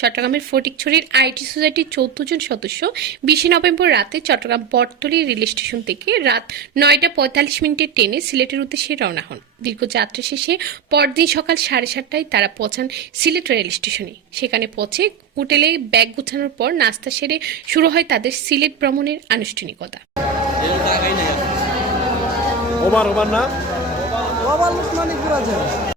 চট্টগ্রামের ফটিকছড়ির আইটি সোসাইটির চৌদ্দ জন সদস্য বিশে নভেম্বর রাতে চট্টগ্রাম বটতলী রেল স্টেশন থেকে রাত নয়টা পঁয়তাল্লিশ মিনিটের ট্রেনে সিলেটের উদ্দেশ্যে রওনা হন। দীর্ঘ যাত্রা শেষে পরদিন সকাল সাড়ে সাতটায় তারা পৌঁছান সিলেট রেল স্টেশনে। সেখানে পৌঁছে হোটেলে ব্যাগ গুছানোর পর নাস্তা সেরে শুরু হয় তাদের সিলেট ভ্রমণের আনুষ্ঠানিকতা। ওভার ওভার না? যায়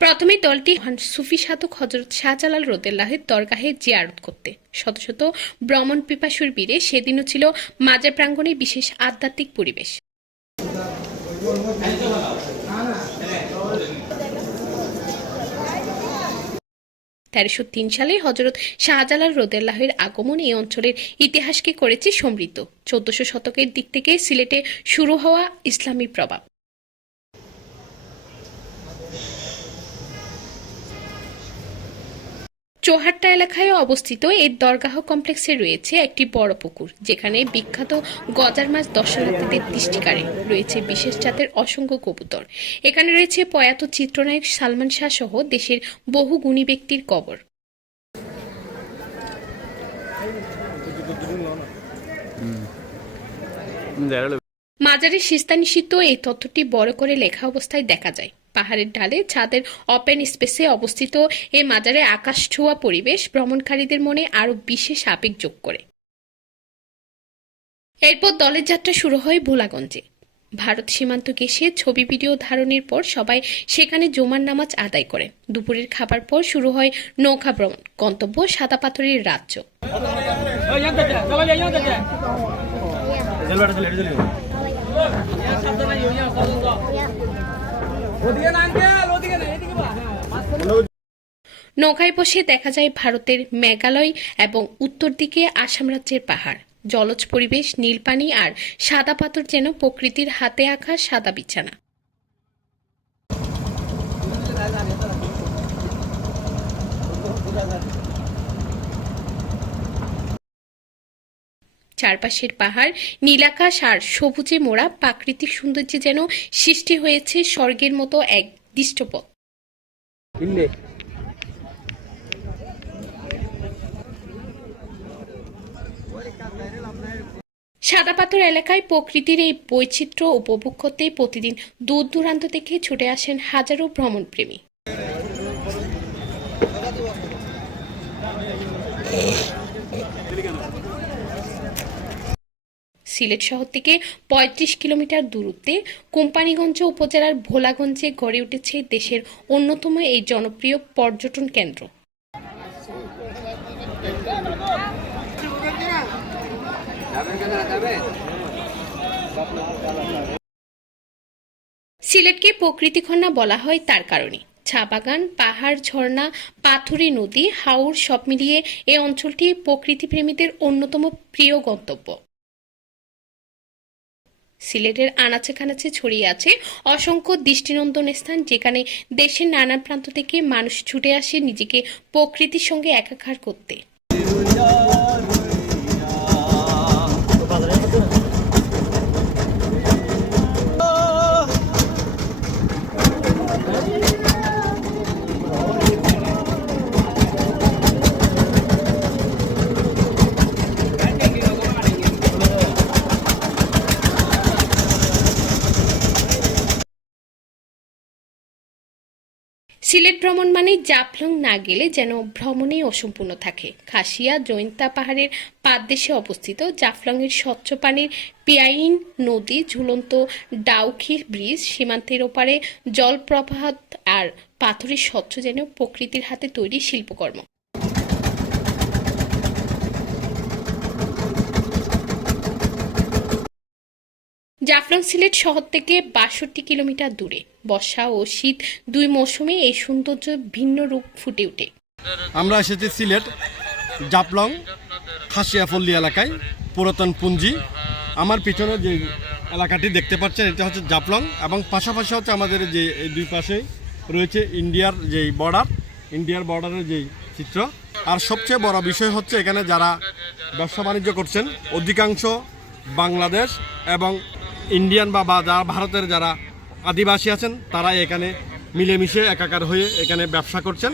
প্রথমে দলটি সুফি সাধক হজরত শাহজালাল রোদেল্লাহের দরগাহে জিয়ারত করতে। শত শত ভ্রমণ পিপাসুর বীরে সেদিনও ছিল মাজার প্রাঙ্গণে বিশেষ আধ্যাত্মিক পরিবেশ। তেরোশো তিন সালে হজরত শাহজালাল রোদেল্লাহের আগমন এই অঞ্চলের ইতিহাসকে করেছে সমৃদ্ধ। চোদ্দশো শতকের দিক থেকে সিলেটে শুরু হওয়া ইসলামী প্রভাব। চৌহাট্টা এলাকায় অবস্থিত এই দরগাহ কমপ্লেক্সে রয়েছে একটি বড় পুকুর যেখানে বিখ্যাত গজার মাছ দর্শনার্থীদের দৃষ্টি কাড়ে রয়েছে বিশেষ জাতের অসংখ্য কবুতর। এখানে রয়েছে প্রয়াত চিত্রনায়ক সালমান শাহ সহ দেশের বহু গুণী ব্যক্তির কবর। মাজারের শিস্তা নিষিদ্ধ এই তথ্যটি বড় করে লেখা অবস্থায় দেখা যায়। পাহাড়ের ঢালে ছাদের ওপেন স্পেসে অবস্থিত এই মাজারে আকাশ ছোঁয়া পরিবেশ ভ্রমণকারীদের মনে আরও বিশেষ আবেগ যোগ করে এরপর দলের যাত্রা শুরু হয় ভোলাগঞ্জে ভারত সীমান্ত ঘেঁষে ছবি ভিডিও ধারণের পর সবাই সেখানে জমার নামাজ আদায় করে দুপুরের খাবার পর শুরু হয় নৌকা ভ্রমণ গন্তব্য সাদা পাথরের রাজ্য বা নৌকায় বসে দেখা যায় ভারতের মেঘালয় এবং উত্তর দিকে আসাম রাজ্যের পাহাড়। জলজ পরিবেশ, নীলপানি আর সাদা পাথর যেন প্রকৃতির হাতে আঁকা সাদা বিছানা। চারপাশের পাহাড় নীলাকাশ আর সবুজে মোড়া প্রাকৃতিক সৌন্দর্যে যেন সৃষ্টি হয়েছে স্বর্গের মতো এক দৃষ্টপথ। সাদা পাথর এলাকায় প্রকৃতির এই বৈচিত্র্য উপভোগ করতে প্রতিদিন দূর দূরান্ত থেকে ছুটে আসেন হাজারো ভ্রমণপ্রেমী। সিলেট শহর থেকে ৩৫ কিলোমিটার দূরত্বে কোম্পানিগঞ্জ উপজেলার ভোলাগঞ্জে গড়ে উঠেছে দেশের অন্যতম এই জনপ্রিয় পর্যটন কেন্দ্র। সিলেটকে প্রকৃতিখন্না বলা হয় তার কারণে। চা বাগান পাহাড়, ঝর্ণা, পাথুরে নদী, হাওর সব মিলিয়ে এই অঞ্চলটি প্রকৃতিপ্রেমীদের অন্যতম প্রিয় গন্তব্য। সিলেটের আনাচে খানাচে ছড়িয়ে আছে। অসংখ্য দৃষ্টিনন্দন স্থান যেখানে দেশের নানান প্রান্ত থেকে মানুষ ছুটে আসে নিজেকে প্রকৃতির সঙ্গে একাকার করতে। সিলেট ভ্রমণ মানে জাফলং না গেলে যেন ভ্রমণেই অসম্পূর্ণ থাকে। খাসিয়া, জৈন্তা পাহাড়ের পাদদেশে অবস্থিত জাফলংয়ের স্বচ্ছ পানির পিয়াইন নদী, ঝুলন্ত ডাউখি ব্রিজ, সীমান্তের ওপারে জলপ্রপাত আর পাথরের স্বচ্ছ যেন প্রকৃতির হাতে তৈরি শিল্পকর্ম। জাফলং সিলেট শহর থেকে বাষট্টি কিলোমিটার দূরে। বর্ষা ও শীত দুই মৌসুমে এই সৌন্দর্য ভিন্ন রূপ ফুটে ওঠে। আমরা এসেছি সিলেট জাপলং খাসিয়াপল্লী এলাকায়, পুরাতন পুঞ্জি। আমার পিছনে যে এলাকাটি দেখতে পাচ্ছেন, এটা হচ্ছে জাপলং এবং পাশাপাশি হচ্ছে আমাদের যে এই দুই পাশে রয়েছে ইন্ডিয়ার যেই বর্ডার ইন্ডিয়ার বর্ডারের যেই চিত্র। আর সবচেয়ে বড় বিষয় হচ্ছে এখানে যারা ব্যবসা বাণিজ্য করছেন, অধিকাংশ বাংলাদেশ এবং ইন্ডিয়ান বা বা যারা ভারতের যারা আদিবাসী আছেন তারা এখানে মিলেমিশে একাকার হয়ে এখানে ব্যবসা করছেন।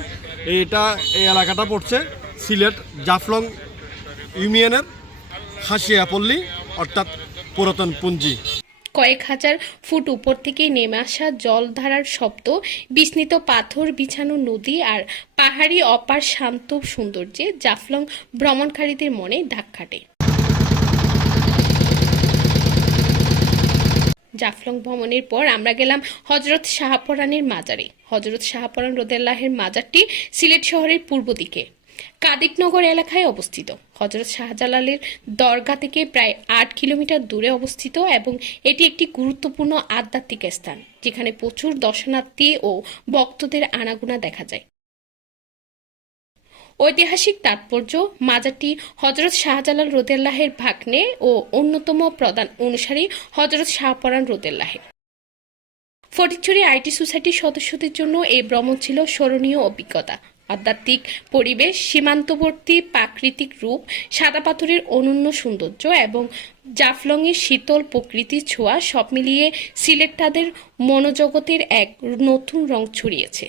এটা এই এলাকাটা পড়ছে সিলেট জাফলং ইউনিয়নের খাসিয়াপল্লী, অর্থাৎ পুরাতন পুঞ্জি। কয়েক হাজার ফুট উপর থেকে নেমে আসা জলধারার শব্দ, বিস্মিত পাথর বিছানো নদী আর পাহাড়ি অপার শান্ত সৌন্দর্যে জাফলং ভ্রমণকারীদের মনে ধাক খাটে। জাফলং ভ্রমণের পর আমরা গেলাম হজরত শাহপরানের মাজারে। হজরত শাহপরান রোদেল্লাহের মাজারটি সিলেট শহরের পূর্ব দিকে, কাদিকনগর এলাকায় অবস্থিত। হজরত শাহজালালের দরগা থেকে প্রায় আট কিলোমিটার দূরে অবস্থিত এবং এটি একটি গুরুত্বপূর্ণ আধ্যাত্মিক স্থান, যেখানে প্রচুর দর্শনার্থী ও ভক্তদের আনাগোনা দেখা যায়। ঐতিহাসিক তাৎপর্য মাজারটি হজরত শাহজালাল রোদেল্লাহের ভাগ্নে ও অন্যতম প্রধান অনুসারী হজরত শাহপরান রোদেল্লাহের ফটিকছড়ি আইটি সোসাইটির সদস্যদের জন্য এই ভ্রমণ ছিল স্মরণীয় অভিজ্ঞতা। আধ্যাত্মিক পরিবেশ, সীমান্তবর্তী প্রাকৃতিক রূপ, সাদা পাথরের অনন্য সৌন্দর্য এবং জাফলংয়ের শীতল প্রকৃতির ছোঁয়া সব মিলিয়ে সিলেট তাদের মনোজগতের এক নতুন রং ছড়িয়েছে।